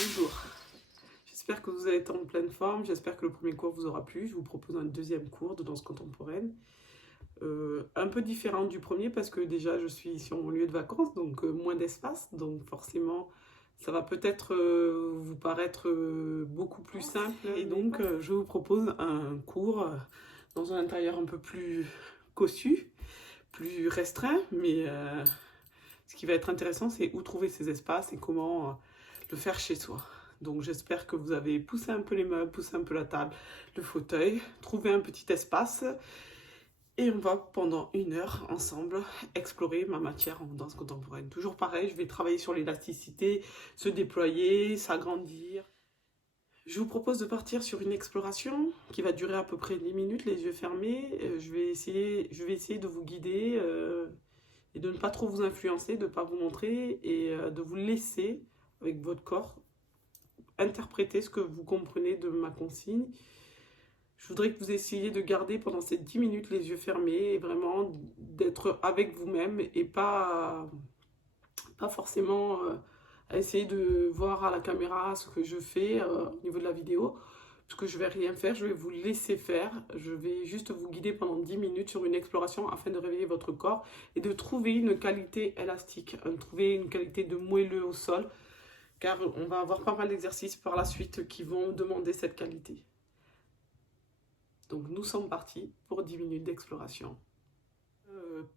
Bonjour, j'espère que vous êtes en pleine forme, j'espère que le premier cours vous aura plu. Je vous propose un deuxième cours de danse contemporaine, un peu différent du premier parce que déjà je suis sur mon lieu de vacances, donc moins d'espace, donc forcément ça va peut-être vous paraître beaucoup plus simple. Et donc je vous propose un cours dans un intérieur un peu plus cossu, plus restreint, mais ce qui va être intéressant, c'est où trouver ces espaces et comment le faire chez soi. Donc j'espère que vous avez poussé un peu les meubles, poussé un peu la table, le fauteuil, trouvé un petit espace. Et on va pendant 1 heure ensemble explorer ma matière en danse contemporaine. Toujours pareil, je vais travailler sur l'élasticité, se déployer, s'agrandir. Je vous propose de partir sur une exploration qui va durer à peu près 10 minutes, les yeux fermés. Je vais essayer de vous guider et de ne pas trop vous influencer, de ne pas vous montrer et de vous laisser avec votre corps interpréter ce que vous comprenez de ma consigne. Je voudrais que vous essayiez de garder pendant ces 10 minutes les yeux fermés et vraiment d'être avec vous-même et pas forcément à essayer de voir à la caméra ce que je fais au niveau de la vidéo, parce que je vais rien faire, je vais vous laisser faire, je vais juste vous guider pendant 10 minutes sur une exploration afin de réveiller votre corps et de trouver une qualité élastique, trouver une qualité de moelleux au sol, car on va avoir pas mal d'exercices par la suite qui vont demander cette qualité. Donc nous sommes partis pour 10 minutes d'exploration.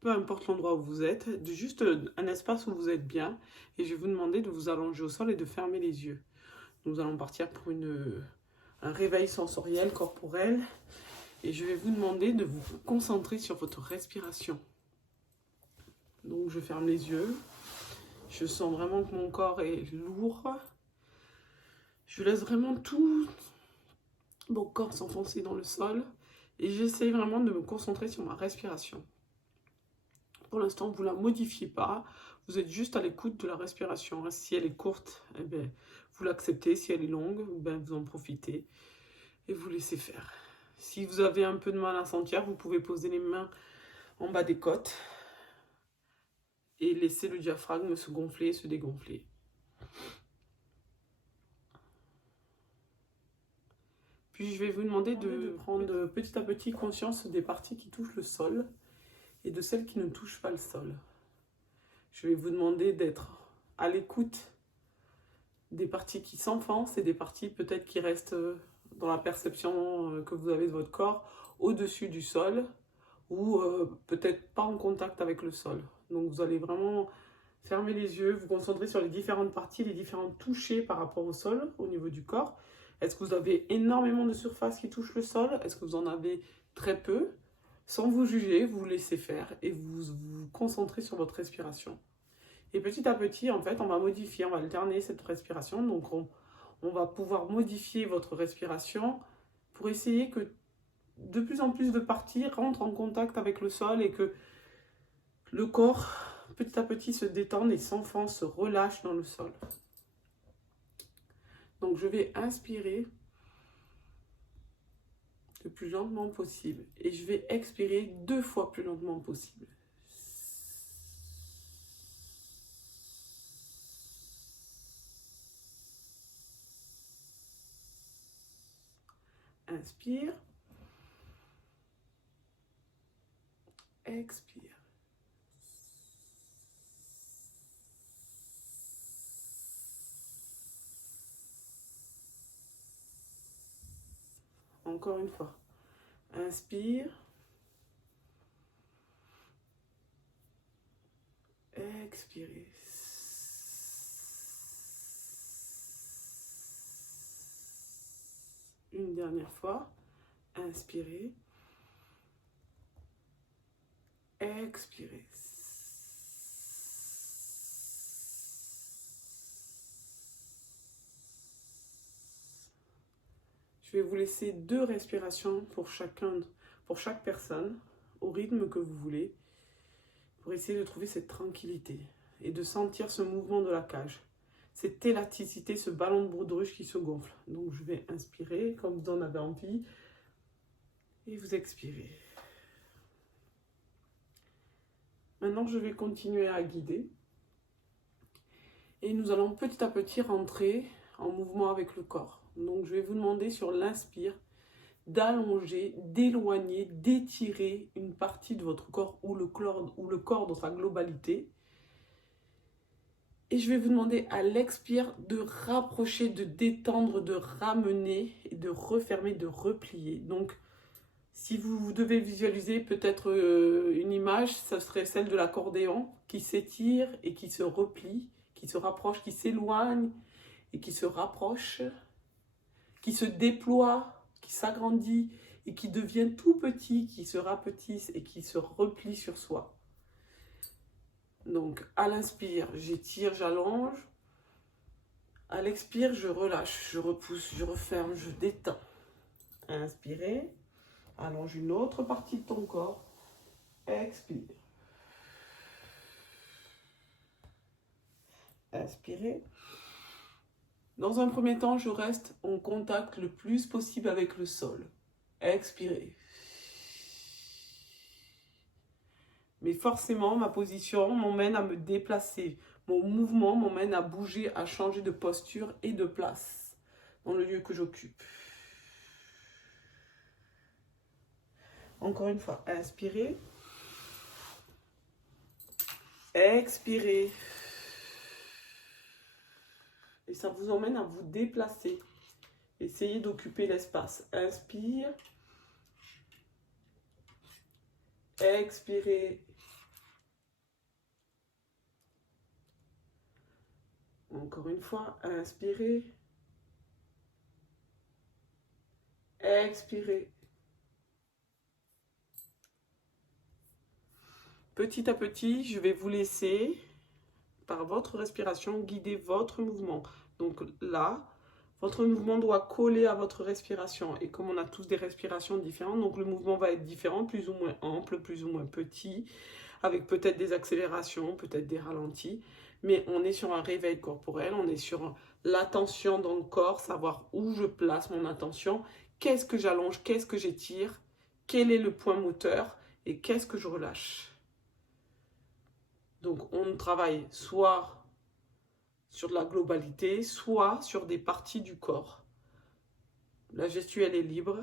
Peu importe l'endroit où vous êtes, juste un espace où vous êtes bien, et je vais vous demander de vous allonger au sol et de fermer les yeux. Nous allons partir pour un réveil sensoriel, corporel, et je vais vous demander de vous concentrer sur votre respiration. Donc je ferme les yeux, je sens vraiment que mon corps est lourd, je laisse vraiment tout mon corps s'enfoncer dans le sol, et j'essaie vraiment de me concentrer sur ma respiration. Pour l'instant, vous ne la modifiez pas, vous êtes juste à l'écoute de la respiration. Si elle est courte, eh bien, vous l'acceptez. Si elle est longue, ben, vous en profitez et vous laissez faire. Si vous avez un peu de mal à sentir, vous pouvez poser les mains en bas des côtes et laisser le diaphragme se gonfler, se dégonfler. Puis je vais vous demander de prendre petit à petit conscience des parties qui touchent le sol et de celles qui ne touchent pas le sol. Je vais vous demander d'être à l'écoute des parties qui s'enfoncent et des parties peut-être qui restent dans la perception que vous avez de votre corps au-dessus du sol ou peut-être pas en contact avec le sol. Donc vous allez vraiment fermer les yeux, vous concentrer sur les différentes parties, les différents touchés par rapport au sol au niveau du corps. Est-ce que vous avez énormément de surface qui touche le sol? Est-ce que vous en avez très peu? Sans vous juger, vous laissez faire et vous vous concentrez sur votre respiration. Et petit à petit, en fait, on va modifier, on va alterner cette respiration. Donc, on va pouvoir modifier votre respiration pour essayer que de plus en plus de parties rentrent en contact avec le sol et que le corps, petit à petit, se détende et s'enfonce, se relâche dans le sol. Donc, je vais inspirer le plus lentement possible et je vais expirer 2 fois plus lentement possible. Inspire. Expire. Encore une fois. Inspire. Expirez. Une dernière fois. Inspirez. Expirez. Je vais vous laisser 2 respirations pour chaque personne, au rythme que vous voulez, pour essayer de trouver cette tranquillité et de sentir ce mouvement de la cage, cette élasticité, ce ballon de baudruche qui se gonfle. Donc je vais inspirer comme vous en avez envie et vous expirez. Maintenant, je vais continuer à guider et nous allons petit à petit rentrer en mouvement avec le corps. Donc je vais vous demander sur l'inspire d'allonger, d'éloigner, d'étirer une partie de votre corps ou le corps dans sa globalité. Et je vais vous demander à l'expire de rapprocher, de détendre, de ramener, et de refermer, de replier. Donc, si vous devez visualiser peut-être une image, ça serait celle de l'accordéon qui s'étire et qui se replie, qui se rapproche, qui s'éloigne et qui se rapproche, qui se déploie, qui s'agrandit et qui devient tout petit, qui se rapetisse et qui se replie sur soi. Donc, à l'inspire, j'étire, j'allonge. À l'expire, je relâche, je repousse, je referme, je détends. Inspirez, allonge une autre partie de ton corps. Expire. Inspirez. Dans un premier temps, je reste en contact le plus possible avec le sol. Expirez. Mais forcément, ma position m'emmène à me déplacer. Mon mouvement m'emmène à bouger, à changer de posture et de place dans le lieu que j'occupe. Encore une fois, inspirez. Expirez. Et ça vous emmène à vous déplacer. Essayez d'occuper l'espace. Inspire. Expirez. Encore une fois, inspirez. Expirez. Petit à petit, je vais vous laisser, par votre respiration, guider votre mouvement. Donc là, votre mouvement doit coller à votre respiration. Et comme on a tous des respirations différentes, donc le mouvement va être différent, plus ou moins ample, plus ou moins petit, avec peut-être des accélérations, peut-être des ralentis. Mais on est sur un réveil corporel, on est sur l'attention dans le corps, savoir où je place mon attention, qu'est-ce que j'allonge, qu'est-ce que j'étire, quel est le point moteur et qu'est-ce que je relâche. Donc on travaille soit sur de la globalité, soit sur des parties du corps. La gestuelle est libre.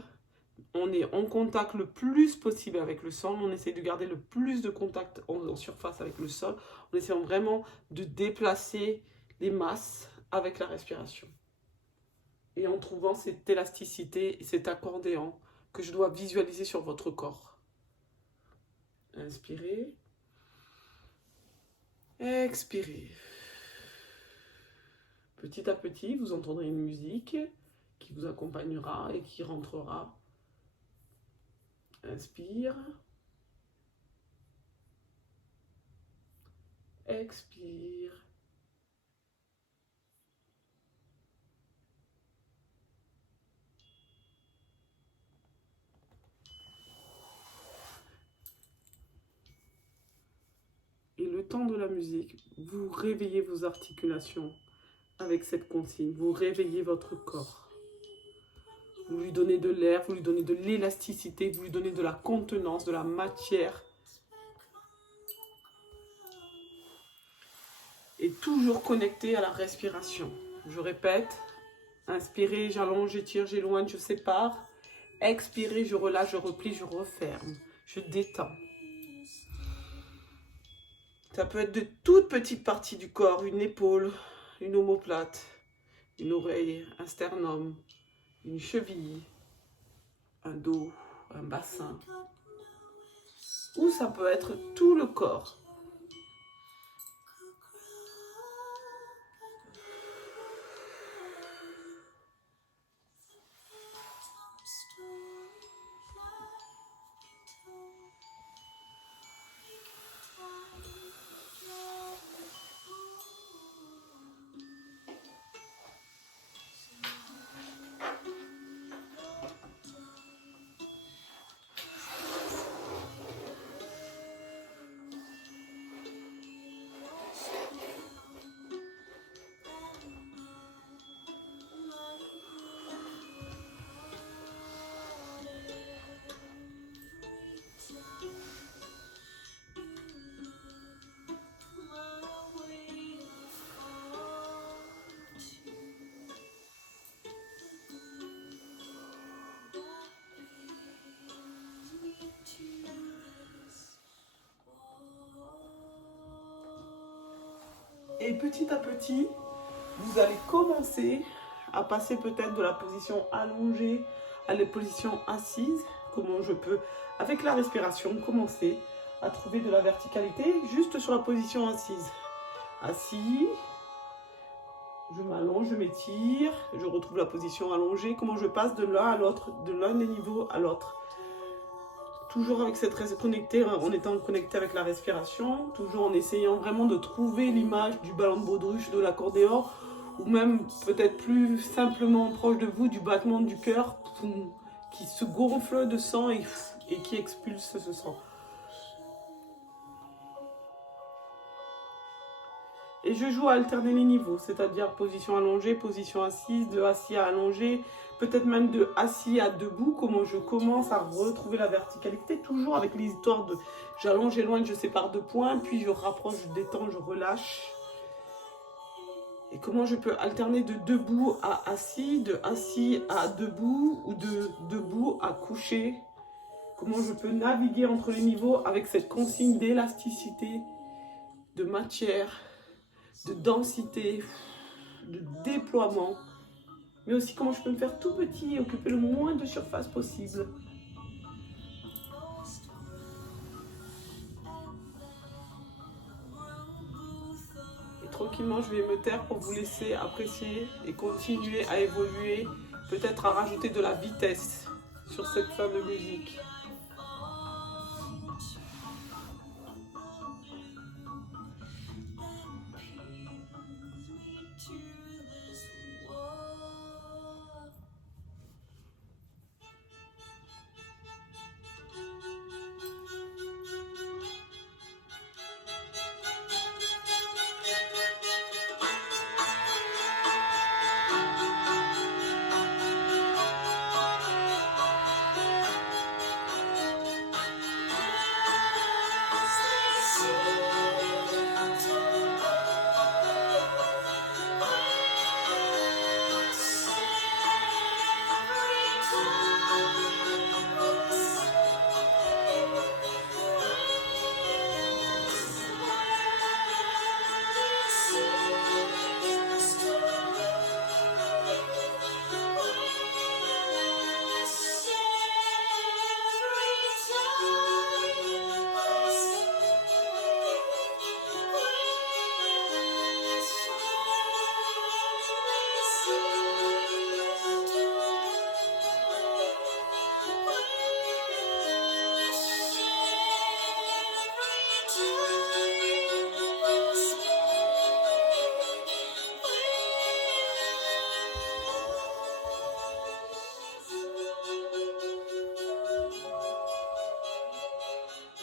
On est en contact le plus possible avec le sol. On essaie de garder le plus de contact en surface avec le sol. On essaie vraiment de déplacer les masses avec la respiration. Et en trouvant cette élasticité et cet accordéon que je dois visualiser sur votre corps. Inspirez. Expirez. Petit à petit, vous entendrez une musique qui vous accompagnera et qui rentrera. Inspire. Expire. Et le temps de la musique, vous réveillez vos articulations avec cette consigne. Vous réveillez votre corps. Vous lui donnez de l'air, vous lui donnez de l'élasticité, vous lui donnez de la contenance, de la matière. Et toujours connecté à la respiration. Je répète, inspirez, j'allonge, j'étire, j'éloigne, je sépare. Expirez, je relâche, je replie, je referme. Je détends. Ça peut être de toutes petites parties du corps, une épaule, une omoplate, une oreille, un sternum, une cheville, un dos, un bassin. Ou ça peut être tout le corps. Et petit à petit, vous allez commencer à passer peut-être de la position allongée à la position assise. Comment je peux, avec la respiration, commencer à trouver de la verticalité juste sur la position assise. Assis, je m'allonge, je m'étire, je retrouve la position allongée. Comment je passe de l'un à l'autre, de l'un des niveaux à l'autre. Toujours avec cette connecté, en étant connecté avec la respiration, toujours en essayant vraiment de trouver l'image du ballon de baudruche, de l'accordéon, ou même peut-être plus simplement proche de vous du battement du cœur qui se gonfle de sang et qui expulse ce sang. Et je joue à alterner les niveaux, c'est-à-dire position allongée, position assise, de assis à allongé, peut-être même de assis à debout, comment je commence à retrouver la verticalité, toujours avec les histoires de j'allonge, j'éloigne, je sépare deux points, puis je rapproche, je détends, je relâche. Et comment je peux alterner de debout à assis, de assis à debout, ou de debout à couché. Comment je peux naviguer entre les niveaux avec cette consigne d'élasticité, de matière, de densité, de déploiement, mais aussi comment je peux me faire tout petit et occuper le moins de surface possible. Et tranquillement, je vais me taire pour vous laisser apprécier et continuer à évoluer, peut-être à rajouter de la vitesse sur cette fin de musique.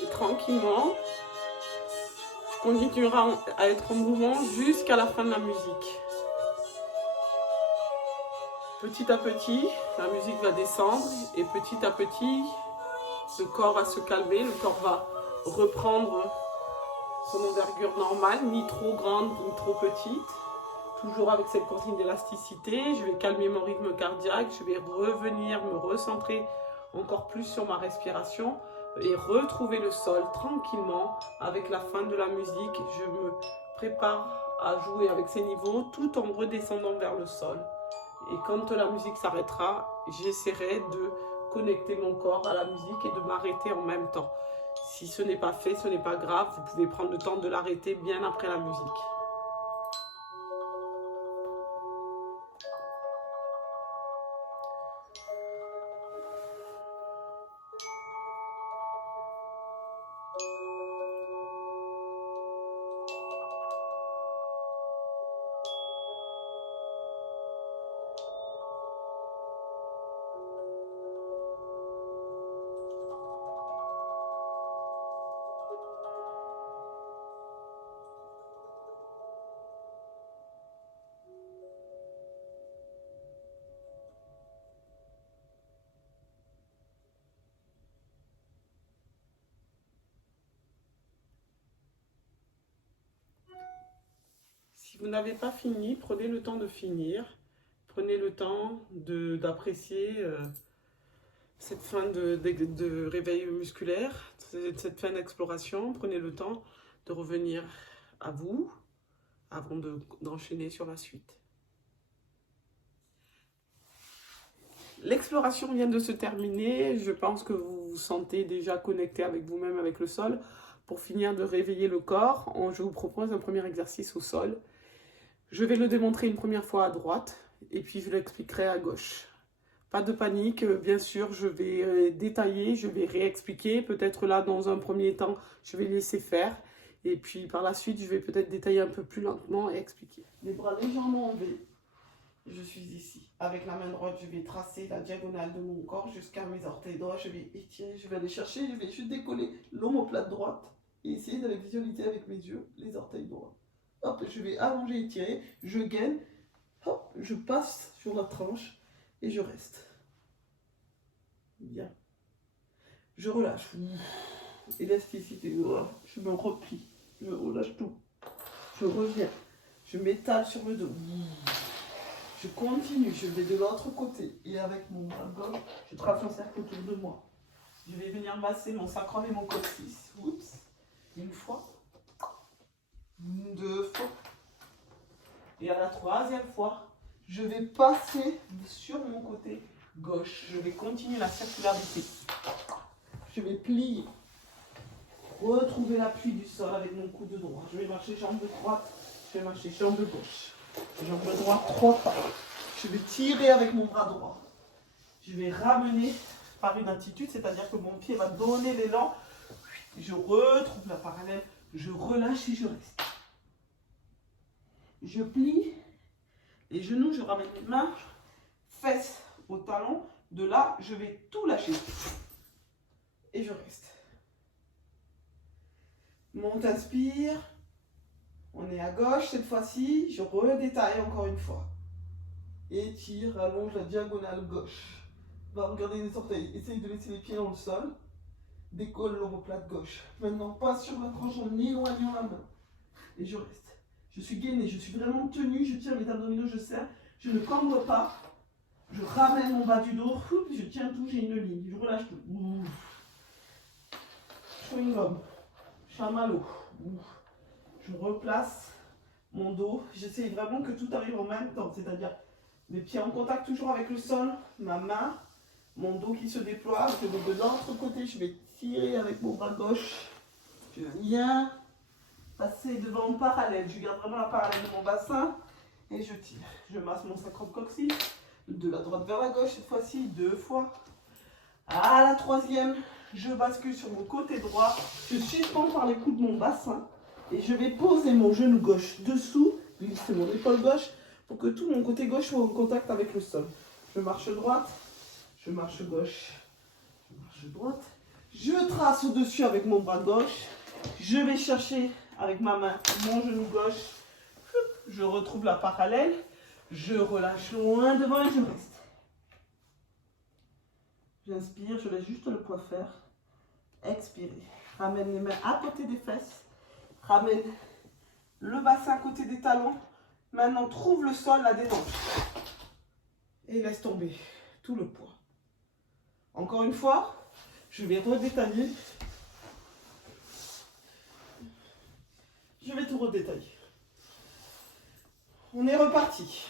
Et tranquillement, je continuerai à être en mouvement jusqu'à la fin de la musique. Petit à petit, la musique va descendre et petit à petit, le corps va se calmer, le corps va reprendre son envergure normale, ni trop grande ni trop petite. Toujours avec cette consigne d'élasticité, je vais calmer mon rythme cardiaque, je vais revenir me recentrer encore plus sur ma respiration et retrouver le sol tranquillement avec la fin de la musique. Je me prépare à jouer avec ces niveaux tout en redescendant vers le sol. Et quand la musique s'arrêtera, j'essaierai de connecter mon corps à la musique et de m'arrêter en même temps. Si ce n'est pas fait, ce n'est pas grave, vous pouvez prendre le temps de l'arrêter bien après la musique. Si vous n'avez pas fini, prenez le temps de finir. Prenez le temps d'apprécier cette fin de réveil musculaire, cette fin d'exploration. Prenez le temps de revenir à vous, avant d'enchaîner sur la suite. L'exploration vient de se terminer. Je pense que vous vous sentez déjà connecté avec vous-même, avec le sol. Pour finir de réveiller le corps, je vous propose un premier exercice au sol. Je vais le démontrer une première fois à droite et puis je l'expliquerai à gauche. Pas de panique, bien sûr, je vais détailler, je vais réexpliquer. Peut-être là, dans un premier temps, je vais laisser faire. Et puis par la suite, je vais peut-être détailler un peu plus lentement et expliquer. Les bras légèrement enlevés. Je suis ici. Avec la main droite, je vais tracer la diagonale de mon corps jusqu'à mes orteils droits. Je vais étirer, je vais aller chercher, je vais juste décoller l'omoplate droite et essayer d'aller visualiser avec mes yeux les orteils droits. Hop, je vais allonger, étirer, je gaine, hop, je passe sur la tranche et je reste. Bien. Je relâche. Élasticité. Je me replie. Je relâche tout. Je reviens. Je m'étale sur le dos. Je continue, je vais de l'autre côté et avec mon bras gauche, je trace un cercle autour de moi. Je vais venir masser mon sacrum et mon coccyx. Oups. Une fois, deux fois. Et à la troisième fois, je vais passer sur mon côté gauche. Je vais continuer la circularité. Je vais plier. Retrouver l'appui du sol avec mon coude droit. Je vais marcher jambe droite, je vais marcher jambe gauche. Jambe droite, 3 pas. Je vais tirer avec mon bras droit. Je vais ramener par une attitude, c'est-à-dire que mon pied va donner l'élan. Je retrouve la parallèle, je relâche et je reste. Je plie les genoux, je ramène les mains, fesses au talon. De là, je vais tout lâcher. Et je reste. Monte, inspire. On est à gauche cette fois-ci, je redétaille encore une fois. Étire, allonge la diagonale gauche. Va regarder les orteils, essaye de laisser les pieds dans le sol. Décolle l'omoplate gauche. Maintenant, passe sur la tranche en éloignant la main. Et je reste. Je suis gainé, je suis vraiment tenu, je tire mes abdominaux, je serre. Je ne cambre pas. Je ramène mon bas du dos, je tiens tout, j'ai une ligne. Je relâche tout. Chewing gum, chamallow. Je replace mon dos. J'essaie vraiment que tout arrive en même temps. C'est-à-dire les pieds en contact toujours avec le sol, ma main, mon dos qui se déploie. Je vais de l'autre côté, je vais tirer avec mon bras gauche. Je viens passer devant en parallèle. Je garde vraiment la parallèle de mon bassin et je tire. Je masse mon sacrum coccyx de la droite vers la gauche cette fois-ci, 2 fois. À la troisième, je bascule sur mon côté droit. Je suspends par les coudes mon bassin. Et je vais poser mon genou gauche dessous, glisser mon épaule gauche pour que tout mon côté gauche soit en contact avec le sol. Je marche droite, je marche gauche, je marche droite. Je trace au-dessus avec mon bras gauche. Je vais chercher avec ma main mon genou gauche. Je retrouve la parallèle. Je relâche loin devant et je reste. J'inspire, je laisse juste le poids faire. Expirez. Ramène les mains à côté des fesses. Ramène le bassin à côté des talons. Maintenant, trouve le sol, la détente. Et laisse tomber tout le poids. Encore une fois, je vais redétailler. Je vais tout redétailler. On est reparti.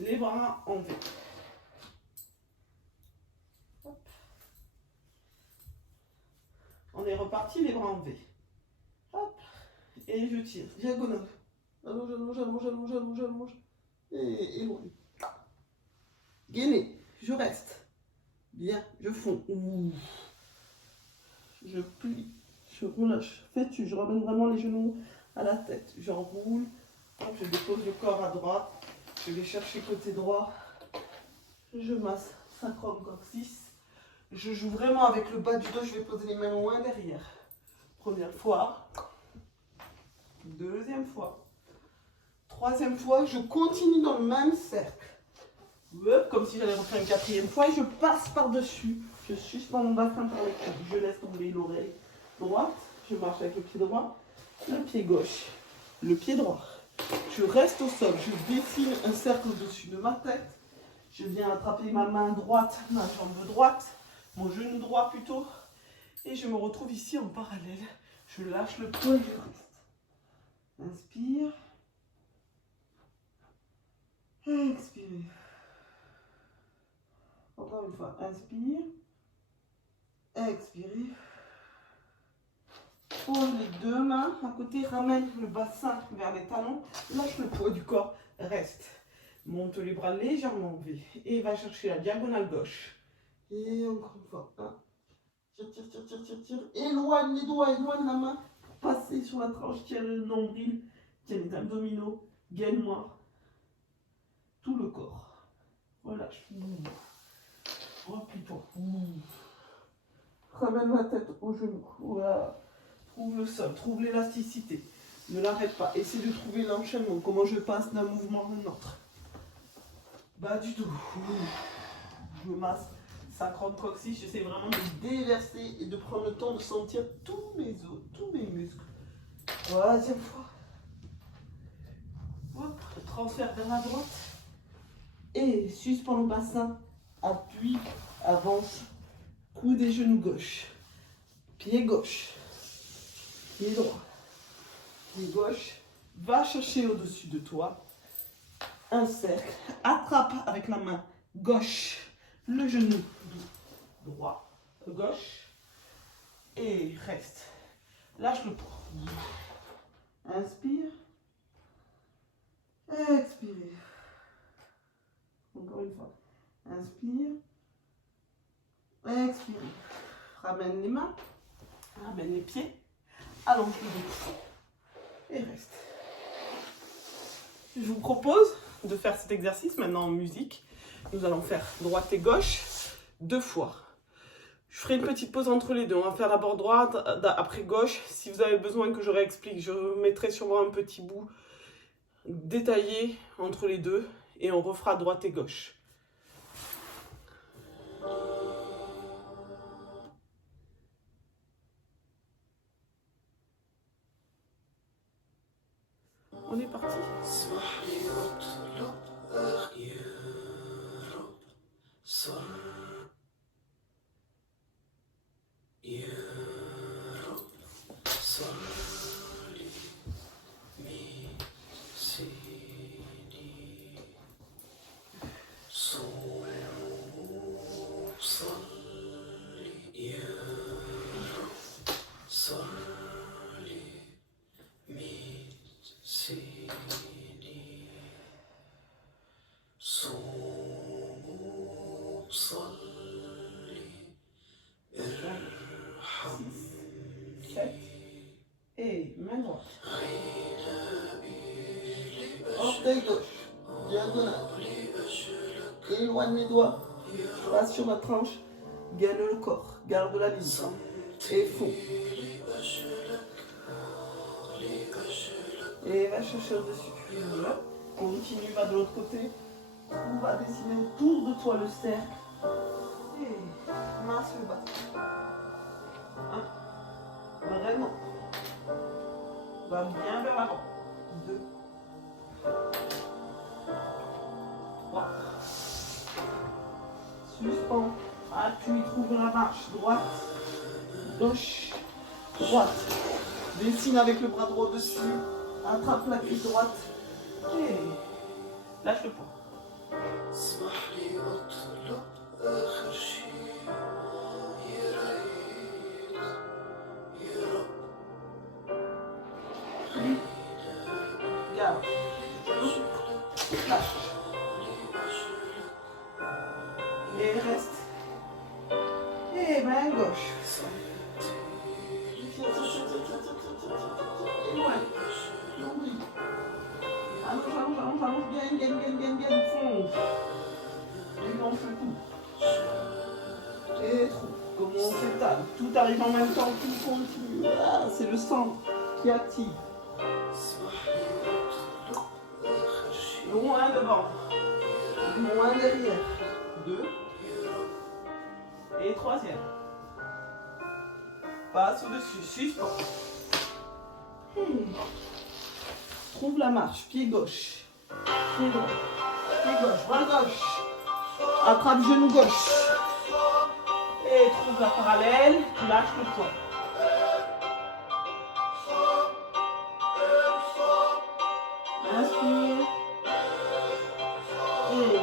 Les bras en V. On est reparti, les bras en V. Hop. Et je tire. Diagonale. Allonge, allonge, allonge, allonge, allonge, allonge. Et éloigne. Gainé. Je reste. Bien. Je fonds. Ouh. Je plie. Je relâche. Fais-tu. Je ramène vraiment les genoux à la tête. J'enroule. Hop, je dépose le corps à droite. Je vais chercher côté droit. Je masse sacrum coccyx. Je joue vraiment avec le bas du dos, je vais poser les mains loin derrière. Première fois. Deuxième fois. Troisième fois, je continue dans le même cercle. Hop, comme si j'allais refaire une quatrième fois et je passe par-dessus. Je suspends mon bassin par les coudes. Je laisse tomber l'oreille droite. Je marche avec le pied droit. Le pied gauche. Le pied droit. Je reste au sol. Je dessine un cercle au-dessus de ma tête. Je viens attraper ma main droite, ma jambe droite. Mon genou droit plutôt, et je me retrouve ici en parallèle. Je lâche le poids et je reste. Inspire. Expirez. Encore une fois, inspire. Expirez. Pose les deux mains à côté, ramène le bassin vers les talons, lâche le poids du corps, reste. Monte les bras légèrement levés et va chercher la diagonale gauche. Et encore une fois, tire, tire, tire, tire, tire, tire. Éloigne les doigts, éloigne la main. Passez sur la tranche, tiens le nombril, tiens les abdominaux, gaine noire. Tout le corps. Relâche. Replie-toi. Ramène la tête au genou. Voilà. Trouve le sol, trouve l'élasticité. Ne l'arrête pas. Essaie de trouver l'enchaînement. Comment je passe d'un mouvement à un autre. Bas du dos. Je masse sacrum coccyx. J'essaie vraiment de déverser et de prendre le temps de sentir tous mes os, tous mes muscles. Troisième fois. Hop, transfert vers la droite. Et suspends le bassin. Appuie, avance. Coude et genou gauche. Pied gauche. Pied droit. Pied gauche. Va chercher au-dessus de toi un cercle. Attrape avec la main gauche le genou droit, gauche. Et reste. Lâche le poids. Inspire. Expire. Encore une fois. Inspire. Expire. Ramène les mains. Ramène les pieds. Allonge le dos. Et reste. Je vous propose de faire cet exercice maintenant en musique. Nous allons faire droite et gauche 2 fois. Je ferai une petite pause entre les deux. On va faire d'abord droite, après gauche. Si vous avez besoin que je réexplique, je mettrai sûrement un petit bout détaillé entre les deux. Et on refera droite et gauche. On est parti. Et main droite. Orteil gauche. Diagonale. Éloigne les doigts. Passe sur la tranche. Gaine le corps. Garde la ligne. Et fond. Et va chercher au-dessus. Continue, va de l'autre côté. On va dessiner autour de toi le cercle. Et masse le bas. Vraiment. Va bien vers l'avant. 2. 3. Suspends. Appuie, trouve la marche. Droite. Gauche. Droite. Dessine avec le bras droit dessus. Attrape la cuisse droite. Et lâche le poids. Garde. Lâche. Et reste. Et main gauche. Et loin. N'oublie. Allonge. Gaine. Fond. Et gonfle tout. Et trop. Comment on s'étale. Tout arrive en même temps. Tout continue. Ah, c'est le centre qui active. Loin devant. Loin derrière. 2. Et 3e. Passe au-dessus. Suspends. Trouve la marche. Pied gauche. Pied droit. Pied gauche. Bras gauche. Attrape genou gauche. Et trouve la parallèle. Lâche le poids. Inspire. Et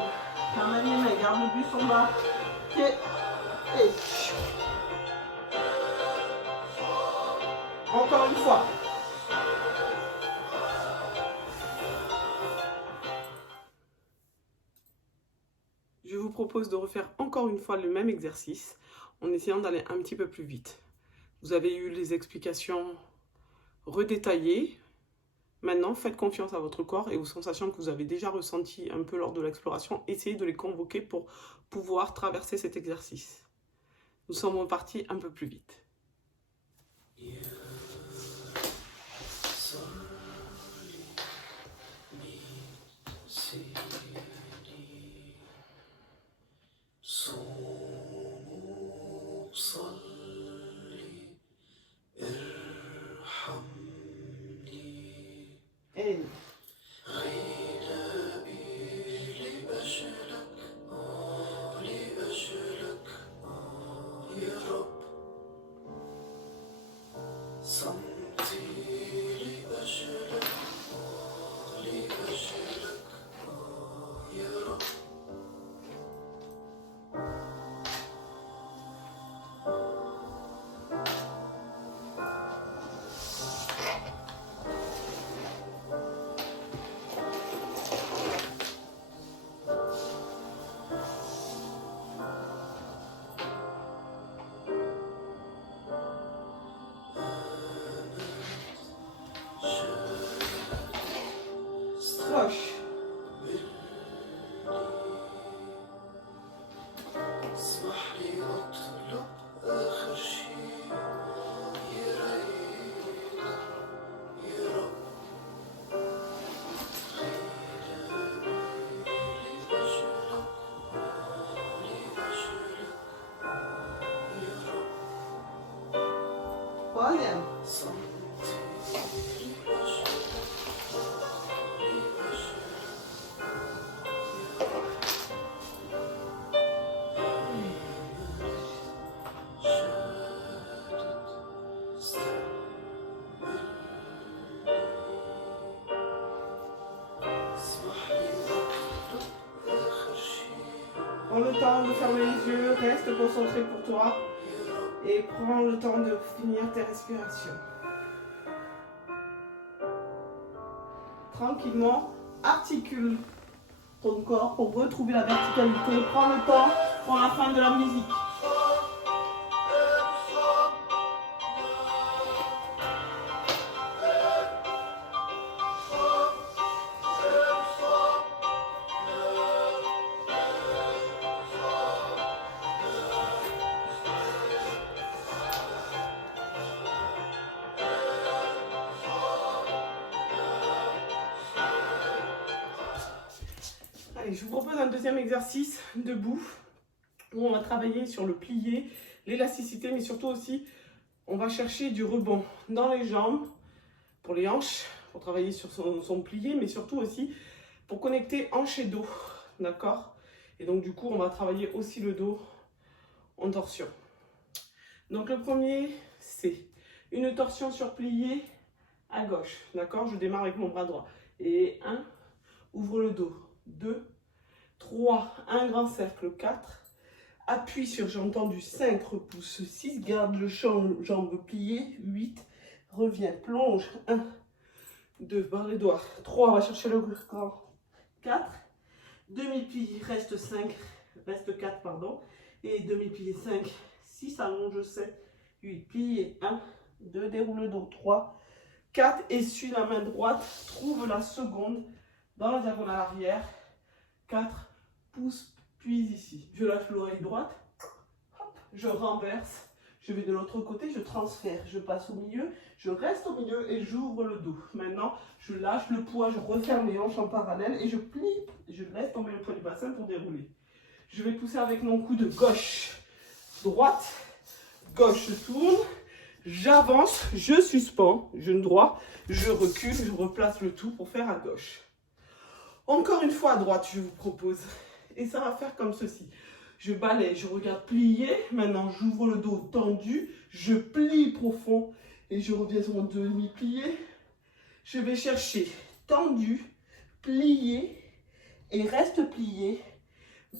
ramène les mains, garde le buste en bas. Pied. Et. Encore une fois. Je vous propose de refaire encore une fois le même exercice en essayant d'aller un petit peu plus vite. Vous avez eu les explications redétaillées. Maintenant, faites confiance à votre corps et aux sensations que vous avez déjà ressenties un peu lors de l'exploration. Essayez de les convoquer pour pouvoir traverser cet exercice. Nous sommes repartis un peu plus vite. Gauche. Troisième. Prends le temps de fermer les yeux, reste concentré pour toi et prends le temps de finir tes respirations. Tranquillement, articule ton corps pour retrouver la verticalité. Prends le temps pour la fin de la musique. Allez, je vous propose un deuxième exercice debout où on va travailler sur le plié, l'élasticité, mais surtout aussi, on va chercher du rebond dans les jambes, pour les hanches, pour travailler sur son plié, mais surtout aussi pour connecter hanche et dos, d'accord? Et donc du coup, on va travailler aussi le dos en torsion. Donc le premier, c'est une torsion sur plié à gauche, d'accord? Je démarre avec mon bras droit. Et 1, ouvre le dos. 2, 3, un grand cercle, 4, appuie sur, j'ai entendu, 5, repousse, 6, garde le jambe pliée, 8, reviens, plonge, 1, 2, barre les doigts, 3, on va chercher le grand, 4, demi-plie, reste 5, reste 4, pardon, et demi-plie, 5, 6, allonge, 7, 8, plie, 1, 2, déroule le dos, 3, 4, essuie la main droite, trouve la seconde dans la diagonale arrière, 4, pousse, puis ici. Je lâche l'oreille droite, hop, je renverse, je vais de l'autre côté, je transfère, je passe au milieu, je reste au milieu et j'ouvre le dos. Maintenant, je lâche le poids, je referme les hanches en parallèle et je plie, je laisse tomber le poids du bassin pour dérouler. Je vais pousser avec mon coude gauche, droite, gauche, je tourne, j'avance, je suspends, genou droit, je recule, je replace le tout pour faire à gauche. Encore une fois à droite, je vous propose. Et ça va faire comme ceci. Je balaye, je regarde plier. Maintenant, j'ouvre le dos tendu. Je plie profond. Et je reviens sur mon demi-plié. Je vais chercher tendu, plié et reste plié.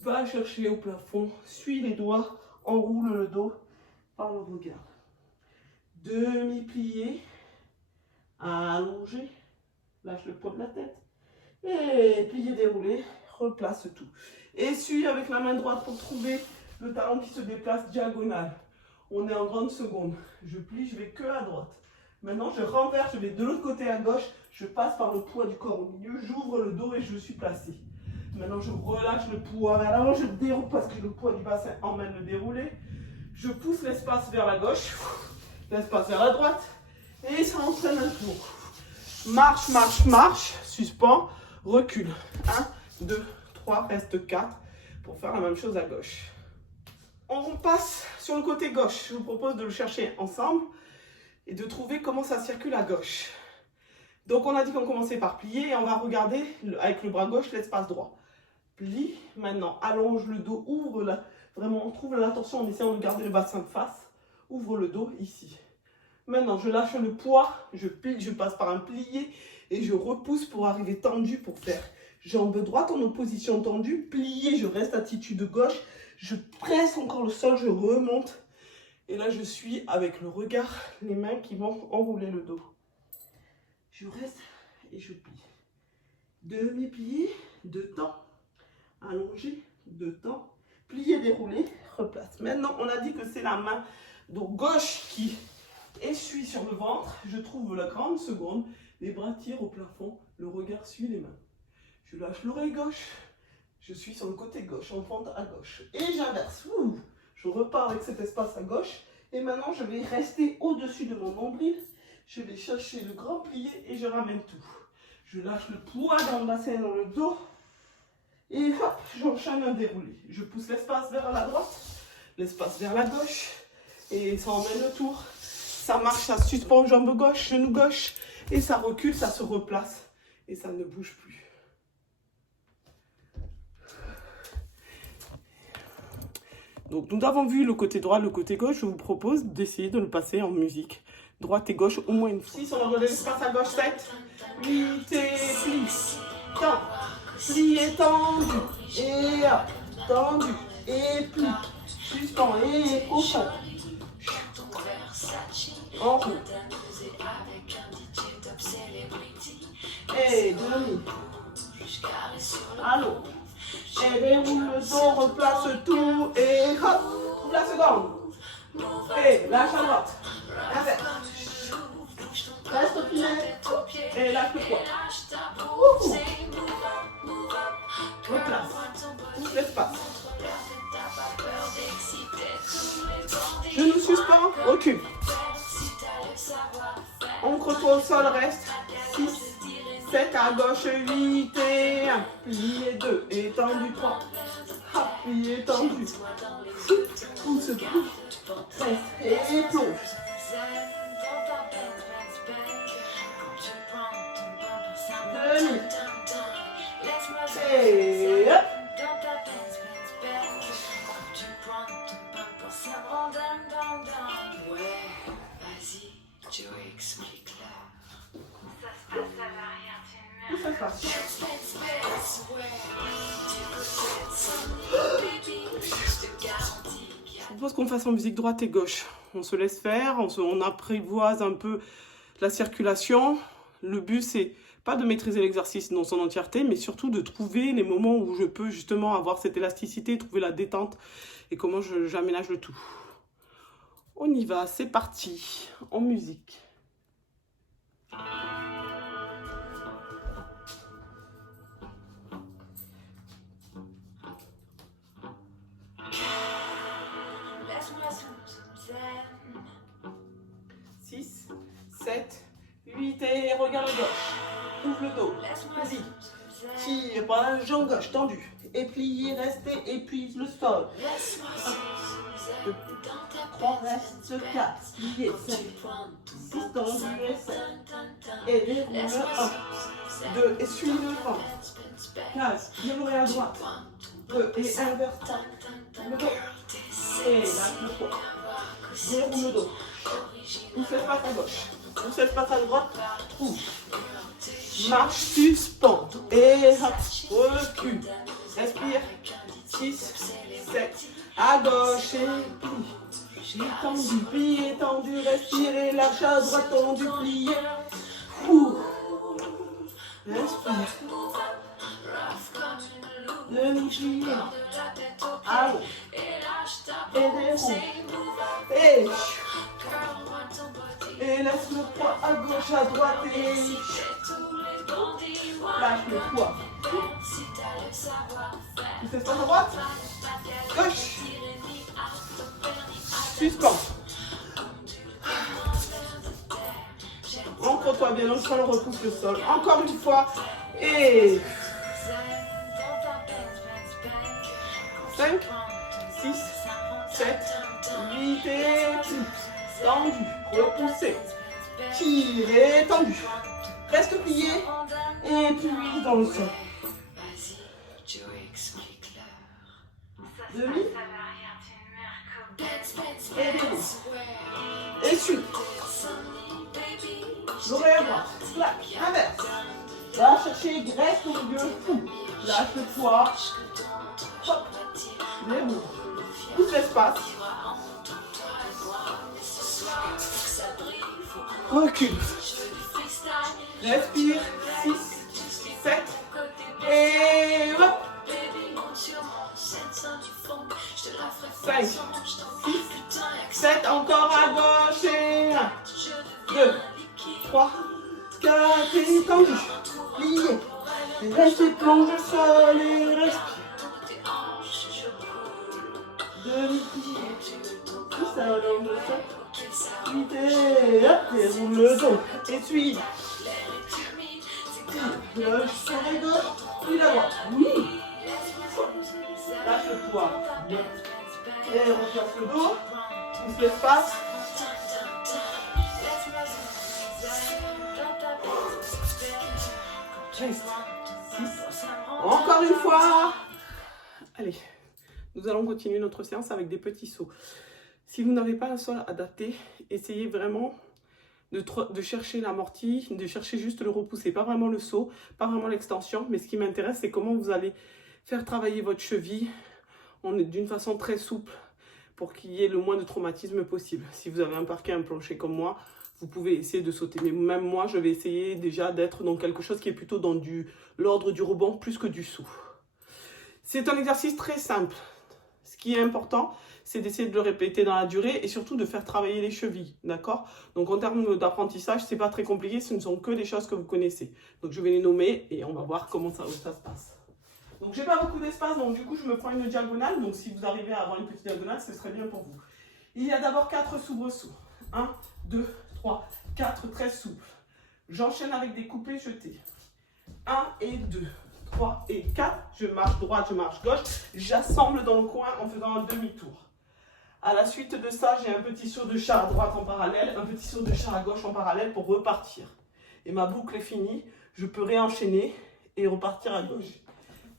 Va chercher au plafond, suis les doigts, enroule le dos par le regard. Demi-plié, allongé, lâche le poids de la tête. Et plié, déroulé, replace tout. Essuie avec la main droite pour trouver le talon qui se déplace diagonal. On est en grande seconde. Je plie, je vais que à droite. Maintenant, je renverse, je vais de l'autre côté à gauche. Je passe par le poids du corps au milieu, j'ouvre le dos et je suis placé. Maintenant, je relâche le poids vers l'avant, je déroule parce que le poids du bassin emmène le déroulé. Je pousse l'espace vers la gauche, l'espace vers la droite. Et ça entraîne un tour. Marche, marche, marche, suspend, recule. 1, 2, 3, reste 4 pour faire la même chose à gauche. On passe sur le côté gauche. Je vous propose de le chercher ensemble et de trouver comment ça circule à gauche. Donc on a dit qu'on commençait par plier et on va regarder avec le bras gauche l'espace droit. Plie, maintenant allonge le dos, ouvre la, vraiment on trouve la torsion en essayant de garder le bassin de face. Ouvre le dos ici. Maintenant je lâche le poids, je plie, je passe par un plié et je repousse pour arriver tendu pour faire jambe droite en opposition tendue, plié, je reste attitude gauche, je presse encore le sol, je remonte et là je suis avec le regard, les mains qui vont enrouler le dos. Je reste et je plie. Demi-plié, 2 temps. Allongé, 2 temps. Plié, déroulé, replace. Maintenant, on a dit que c'est la main donc gauche qui essuie sur le ventre. Je trouve la grande seconde. Les bras tirent au plafond. Le regard suit les mains. Je lâche l'oreille gauche. Je suis sur le côté gauche, en pente à gauche. Et j'inverse. Je repars avec cet espace à gauche. Et maintenant, je vais rester au-dessus de mon nombril. Je vais chercher le grand plié et je ramène tout. Je lâche le poids dans le bassin et dans le dos. Et hop, j'enchaîne un déroulé. Je pousse l'espace vers la droite, l'espace vers la gauche. Et ça emmène le tour. Ça marche, ça suspend jambe gauche, genou gauche. Et ça recule, ça se replace. Et ça ne bouge plus. Donc nous avons vu le côté droit, le côté gauche. Je vous propose d'essayer de le passer en musique. Droite et gauche au moins une fois. 6, on va regarder l'espace à gauche, 7, 8 et pli. Temps. Plié, tendu. Et hop. Tendu. Et pli. Suspend et au fond. En roue. Et demi. Allô. Et déroule le dos, replace tout. Et hop. Trouve la seconde. Et lâche à droite. Inverse. Reste au pied. Et lâche le poids. Replace. Pousse l'espace. Genou suspend. Recule. Ancre-toi au sol. Reste. 6, 7 à gauche. 8 et 1. Plié 2. Et tendu 3. Hop. Plié tendu. Pousse tout. Reste. Et plonge. Demi. Et hop. Où ça passe? Je propose qu'on fasse en musique droite et gauche. On se laisse faire, on apprivoise un peu la circulation. Le but, c'est pas de maîtriser l'exercice dans son entièreté, mais surtout de trouver les moments où je peux justement avoir cette élasticité, trouver la détente et comment j'aménage le tout. On y va, c'est parti, en musique. Six, 7, 8 et regarde le gauche. Ouvre le dos. Vas-y. Tire par la jambe gauche tendue. Et plié, restez, épuise le sol. 2, 3, reste 4. Plié, 5, 6 tendu et 7. Et déroule 1. 2, essuie le ventre. 15, déroule à droite. 2 et inverse. Le dos. Et lâche le poids. Déroule le dos. Pousse l'espace à gauche. Pousse l'espace à droite. Ouvre. marche, suspend. Et hop, recule. Respire. 6, 7, à gauche et plie. Tendu, plié, tendu, respirez, lâche à droite, tendu, plié. Respire. Demi-plié. À gauche. Et déroule. Et laisse le poids à gauche, à droite et lâche le poids. Tu fais ça à droite, gauche, suspends. Ancre-toi bien dans le sol, repousse le sol. Encore une fois. Et 5, 6, 7, 8 et tendu, repoussé, tiré, tendu. Reste plié et puis dans le sol. Demi. Et demi. Essuie. L'oreille à droite. Clac. Inverse. Va chercher graisse au milieu. Lâche le poids. Hop. Déroule. Pousse l'espace. Recule. Respire. 6, 7. Et hop. 5, 6, 7, encore à gauche et 1, 2, 3, 4 et tendu, plié, restez plonge au sol et respire, demi-plié, tout ça dans le sol, 8 et hop, déroule le dos, essuie, gauche sur la gauche, puis la droite, oui, lâche le poids, et on replace le dos, pousse l'espace. Reste. 6. Encore une fois. Allez, nous allons continuer notre séance avec des petits sauts. Si vous n'avez pas un sol adapté, essayez vraiment de chercher l'amorti, de chercher juste le repousser, pas vraiment le saut, pas vraiment l'extension, mais ce qui m'intéresse, c'est comment vous allez faire travailler votre cheville d'une façon très souple pour qu'il y ait le moins de traumatisme possible. Si vous avez un parquet, un plancher comme moi, vous pouvez essayer de sauter. Mais même moi, je vais essayer déjà d'être dans quelque chose qui est plutôt dans l'ordre du rebond plus que du saut. C'est un exercice très simple. Ce qui est important, c'est d'essayer de le répéter dans la durée et surtout de faire travailler les chevilles, d'accord? Donc en termes d'apprentissage, c'est pas très compliqué, ce ne sont que des choses que vous connaissez. Donc je vais les nommer et on va voir comment ça se passe. Donc j'ai pas beaucoup d'espace, donc du coup je me prends une diagonale. Donc si vous arrivez à avoir une petite diagonale, ce serait bien pour vous. Il y a d'abord 4 soubresauts. 1, 2, 3, 4 très souples. J'enchaîne avec des coupés jetés. 1 et 2, 3 et 4. Je marche droite, je marche gauche. J'assemble dans le coin en faisant un demi-tour. À la suite de ça, j'ai un petit saut de chat à droite en parallèle, un petit saut de chat à gauche en parallèle pour repartir. Et ma boucle est finie. Je peux réenchaîner et repartir à gauche.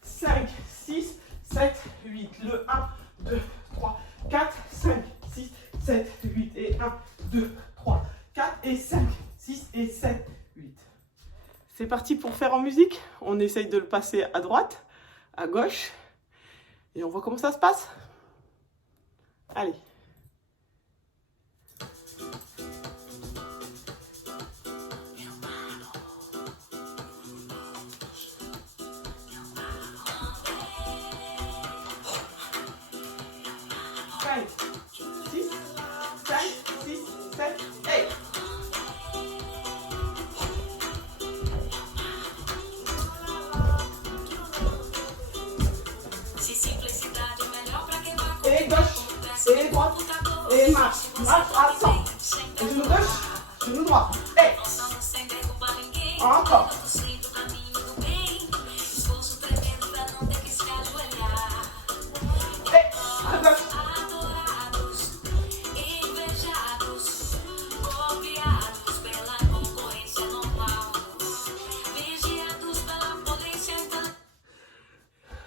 5, 6, 7, 8. Le 1, 2, 3, 4, 5, 6, 7, 8. Et 1, 2, 3, 4 et 5, 6 et 7, 8. C'est parti pour faire en musique. On essaye de le passer à droite, à gauche. Et on voit comment ça se passe. Allez. Et gauche, et droite, et marche, marche à 100. Genou gauche, genou droit. Et encore. Et à gauche.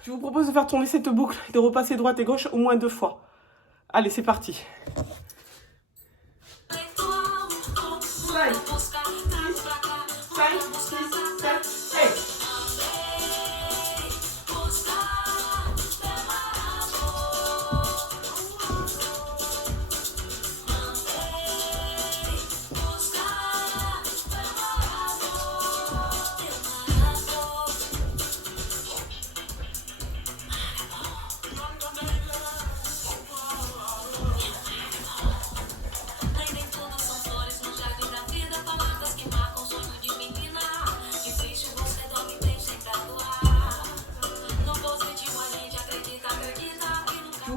Je vous propose de faire tourner cette boucle, de repasser droite et gauche au moins 2 fois. Allez, c'est parti. 5, 6, 7,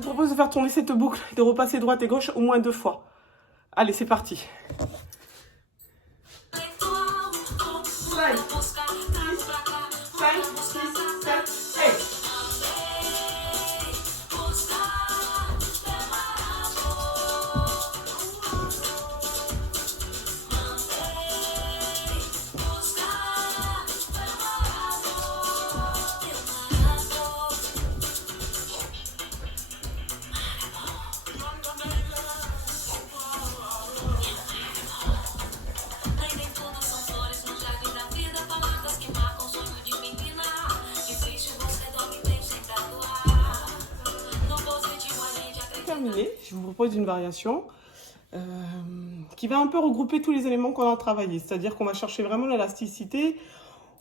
propose de faire tourner cette boucle, de repasser droite et gauche au moins 2 fois. Allez, c'est parti. 5, 6, 7, 8. Terminé, je vous propose une variation qui va un peu regrouper tous les éléments qu'on a travaillés. C'est-à-dire qu'on va chercher vraiment l'élasticité,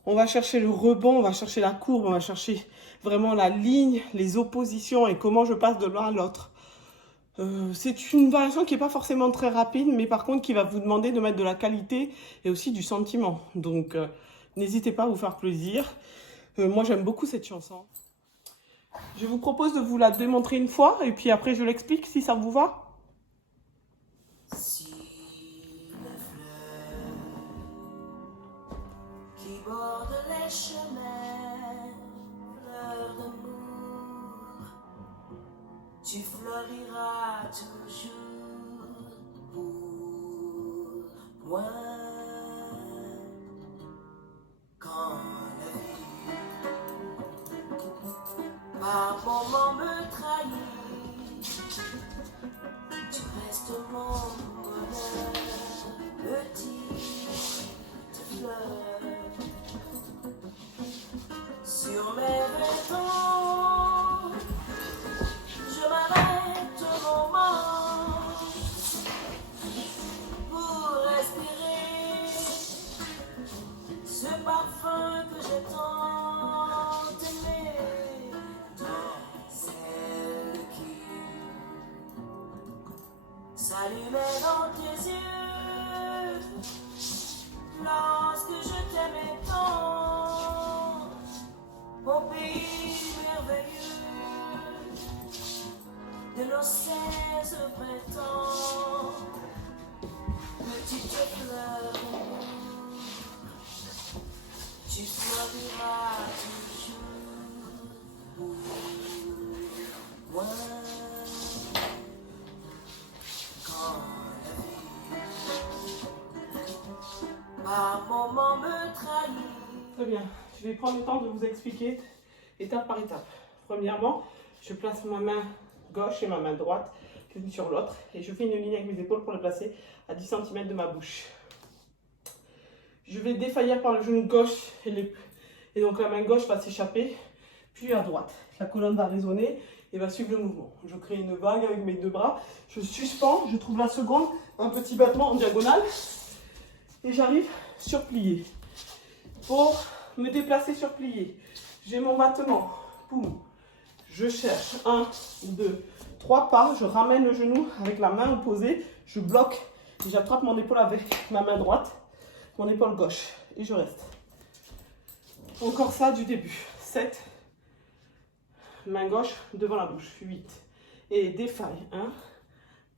on va chercher le rebond, on va chercher la courbe, on va chercher vraiment la ligne, les oppositions et comment je passe de l'un à l'autre. C'est une variation qui n'est pas forcément très rapide, mais par contre qui va vous demander de mettre de la qualité et aussi du sentiment. Donc n'hésitez pas à vous faire plaisir. Moi j'aime beaucoup cette chanson. Je vous propose de vous la démontrer une fois et puis après je l'explique si ça vous va. Si les fleurs qui bordent les chemins, fleurs d'amour, tu fleuriras toujours pour moi. Quand la vie par moments me trahit, tu restes mon bonheur, petite fleur. Sur mes vêtements, je m'arrête un moment pour respirer ce parfum que j'ai tant aimé. Celle qui s'allumait dans tes yeux lorsque je t'aimais tant, mon pays merveilleux de nos 16 printemps. Petite fleur d'amour, tu fleuriras toujours pour moi. Quand la vie par moments me trahit. Très bien, je vais prendre le temps de vous expliquer étape par étape. Premièrement, je place ma main gauche et ma main droite l'une sur l'autre et je fais une ligne avec mes épaules pour les placer à 10 cm de ma bouche. Je vais défaillir par le genou gauche et donc la main gauche va s'échapper, puis à droite. La colonne va résonner et va suivre le mouvement. Je crée une vague avec mes 2 bras, je suspends, je trouve la seconde, un petit battement en diagonale et j'arrive sur plié. Pour me déplacer sur plié, j'ai mon battement, boum, je cherche 1, 2, 3 pas, je ramène le genou avec la main opposée, je bloque et j'attrape mon épaule avec ma main droite, mon épaule gauche et je reste. Encore ça du début. 7, main gauche devant la bouche. 8 et défaille. 1,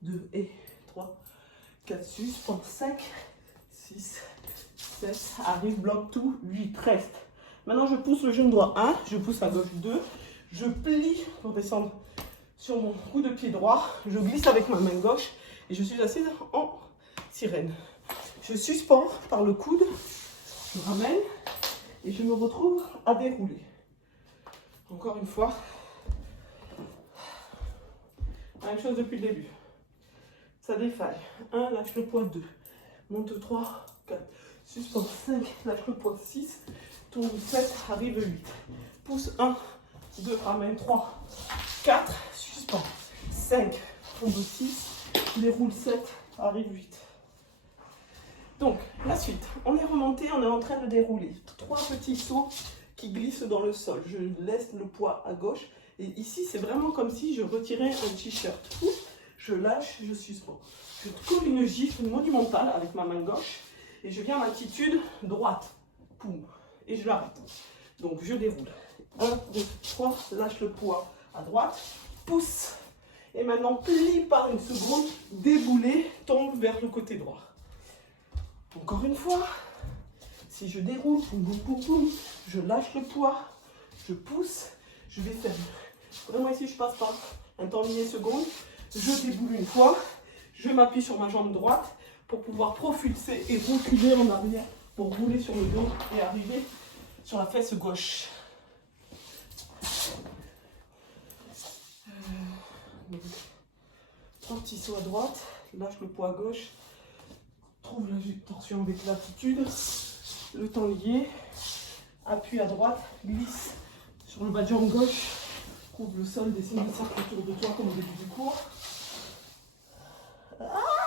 2 et 3, 4, suspends. 5, 6, 7, arrive, bloque tout. 8, reste. Maintenant je pousse le genou droit. 1, je pousse à gauche. 2, je plie pour descendre sur mon coup de pied droit. Je glisse avec ma main gauche et je suis assise en sirène. Je suspends par le coude, je ramène et je me retrouve à dérouler. Encore une fois, la même chose depuis le début. Ça défaille. 1, lâche le poids. 2, monte 3, 4, suspend 5, lâche le poids. 6, tourne 7, arrive 8. Pousse 1, 2, ramène 3, 4, suspend 5, tombe 6, déroule 7, arrive 8. Donc, la suite, on est remonté, on est en train de dérouler. 3 petits sauts qui glissent dans le sol. Je laisse le poids à gauche. Et ici, c'est vraiment comme si je retirais un t-shirt. Je lâche, je suspends. Je colle une gifle monumentale avec ma main gauche. Et je viens à l'attitude droite. Poum. Et je l'arrête. Donc, je déroule. 1, 2, 3, lâche le poids à droite. Pousse. Et maintenant, plie par une seconde, déboulez, tombe vers le côté droit. Encore une fois, si je déroule, poum, poum, poum, poum, je lâche le poids, je pousse, je vais faire vraiment ici, je passe par un temps milliseconde, je déboule une fois, je m'appuie sur ma jambe droite pour pouvoir propulser et reculer en arrière pour rouler sur le dos et arriver sur la fesse gauche. Petit saut à droite, lâche le poids à gauche, trouve la torsion avec l'attitude, le temps lié, appuie à droite, glisse sur le bas de jambe gauche, trouve le sol, dessine un cercle autour de toi comme au début du cours. Alors,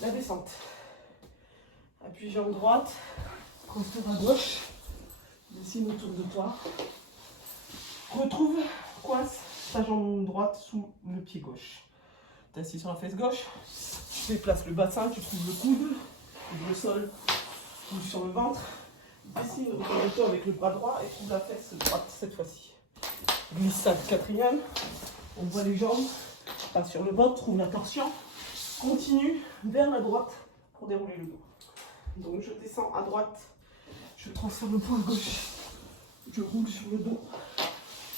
la descente. Appuie jambe droite, transfert à gauche, dessine autour de toi. Retrouve, coince ta jambe droite sous le pied gauche. Tu es assis sur la fesse gauche, tu déplaces le bassin, tu trouves le coude, le sol, bouge sur le ventre, dessine autour de toi avec le bras droit et trouve la fesse droite cette fois-ci. Glissade quatrième, on voit les jambes, pas sur le ventre, trouve la torsion, continue vers la droite pour dérouler le dos. Donc je descends à droite, je transfère le poids à gauche, je roule sur le dos.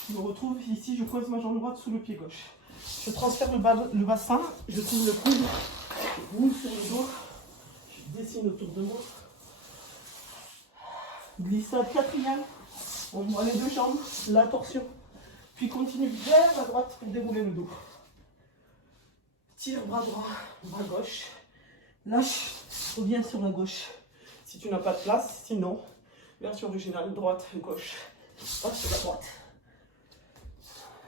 Je me retrouve ici, je coince ma jambe droite sous le pied gauche. Je transfère le bassin, je trouve le coude, je roule sur le dos, je dessine autour de moi. Glissade quatrième, on voit les deux jambes, la torsion, puis continue vers la droite pour dérouler le dos. Tire bras droit, bras gauche, lâche, reviens sur la gauche. Si tu n'as pas de place, sinon, version originale, droite, gauche, passe sur la droite.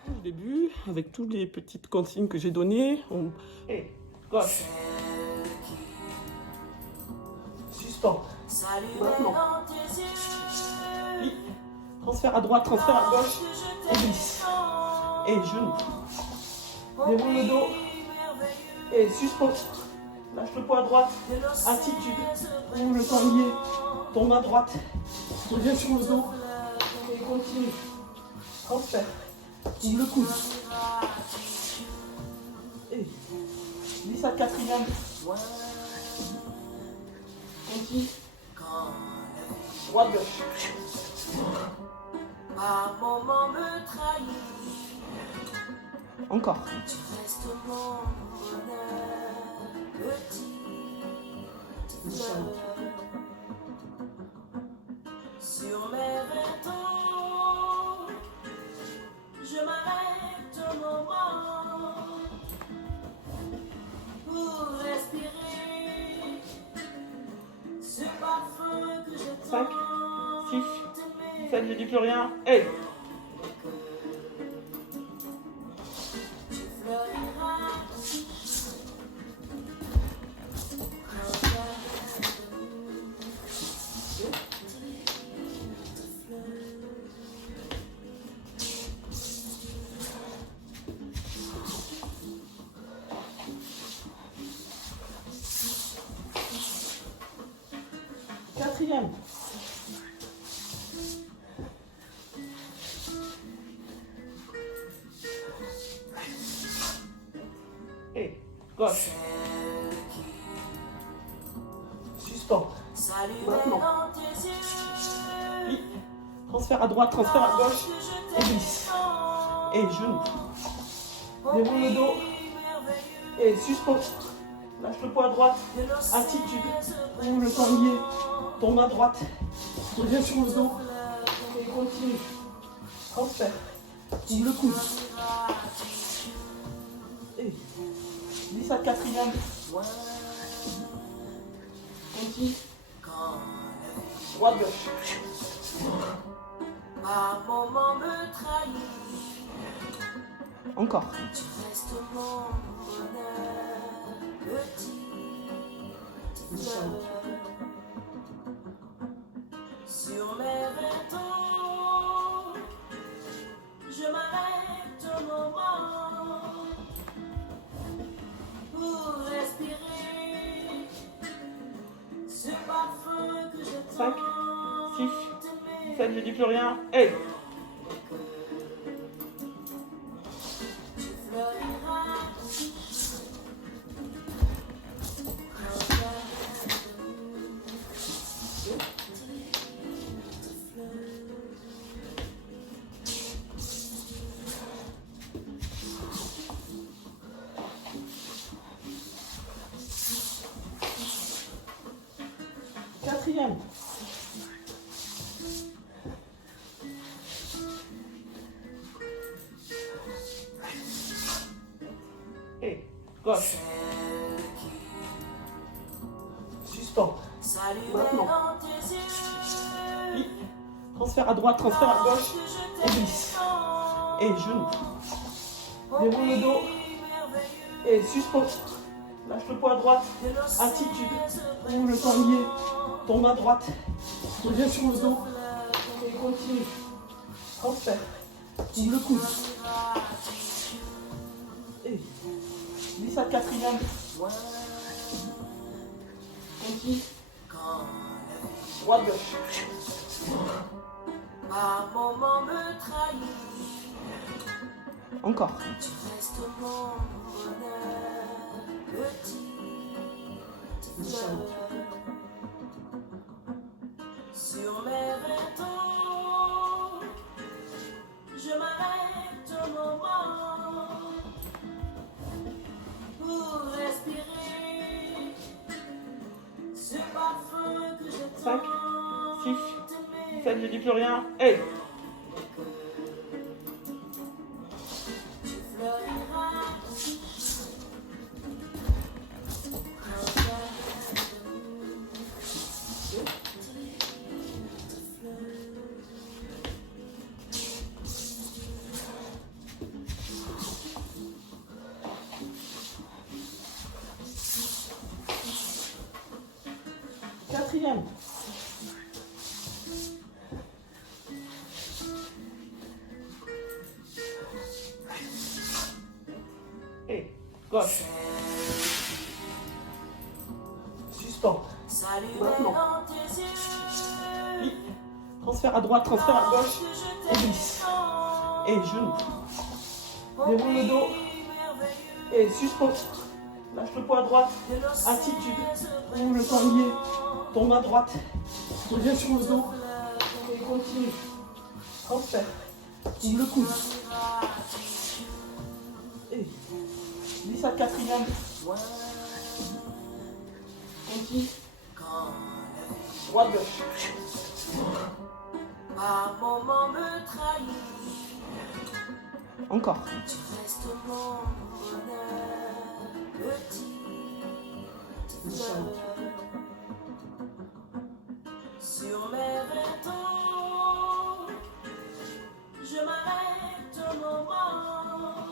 Au début, avec toutes les petites consignes que j'ai données, et gauche, suspend, maintenant, plie, transfert à droite, transfert à gauche, et glisse, et genou, déroule le dos, et suspend, lâche le poids à droite, attitude, ouvre le temps lié, tombe à droite, reviens sur le dos, et continue, transfert. Ouvre le coude. Et glisse à quatrième. Continue. Droite gauche. Un moment me trahit. Encore. Tu restes mon bonheur, petite fleur. Sur mes vêtements, je m'arrête un moment pour respirer ce parfum que je 5, 6, 7, je dis plus rien. Hey. Tu fleuriras Quatrième. Et gauche. Suspend. Maintenant. Plie. Transfert à droite, transfert à gauche. Et glisse. Et genou. Déroule le dos. Et suspend. Lâche le poids à droite. Attitude. Ouvre le temps lié. Tombe à droite. Reviens sur le dos. Et continue. Transfert. Ouvre le coude. Et glisse à quatrième. Continue. Droite gauche. un moment me trahit. Encore. Tu restes mon bonheur, petite fleur. Sur mes vêtements, je m'arrête un moment pour respirer ce parfum que je 5, 6, 7, je dis plus rien. Hey. Quatrième. Et gauche. Suspend. Maintenant. Puis, transfert à droite, transfert à gauche. Et glisse. Et genou. Déroule le dos. Et suspend. Lâche le poids à droite. Attitude. Ouvre le tablier. Tombe à droite. Reviens sur le dos. Et continue. Transfert. Ouvre le coude. Et glisse à quatrième. Continue. Droite gauche. Par moment me trahit. Encore. Tu restes mon bonheur, petite fleur. Sur mes vêtements, je m'arrête un moment pour respirer ce parfum que je 5, 6, t'aimais. 7, je dis plus rien. Hey. Tu fleuriras Quatrième. Et gauche. Suspend. salut Maintenant. dans tes yeux. Puis, transfert à droite, transfert à gauche. Et glisse. Et genou. Déroule le dos. Et suspend. Lâche le poids à droite. Attitude. Ouvre le tablier. Tombe à droite. Reviens sur le dos. Et continue. Transfert. Ouvre le coude. Et glisse à quatrième. Continue. Droite gauche. Par moment me trahit. Encore. Tu restes mon bonheur, petite fleur. Sur mes vêtements, je m'arrête un moment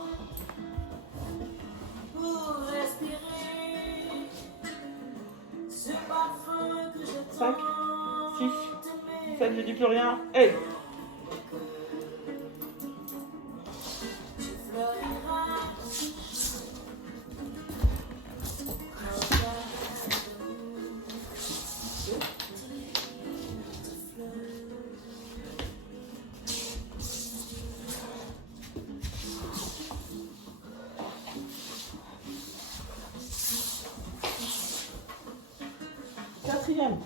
pour respirer ce parfum que je 5, 6, t'aimais. 7, je dis plus rien. Hey. Tu fleuriras Quatrième.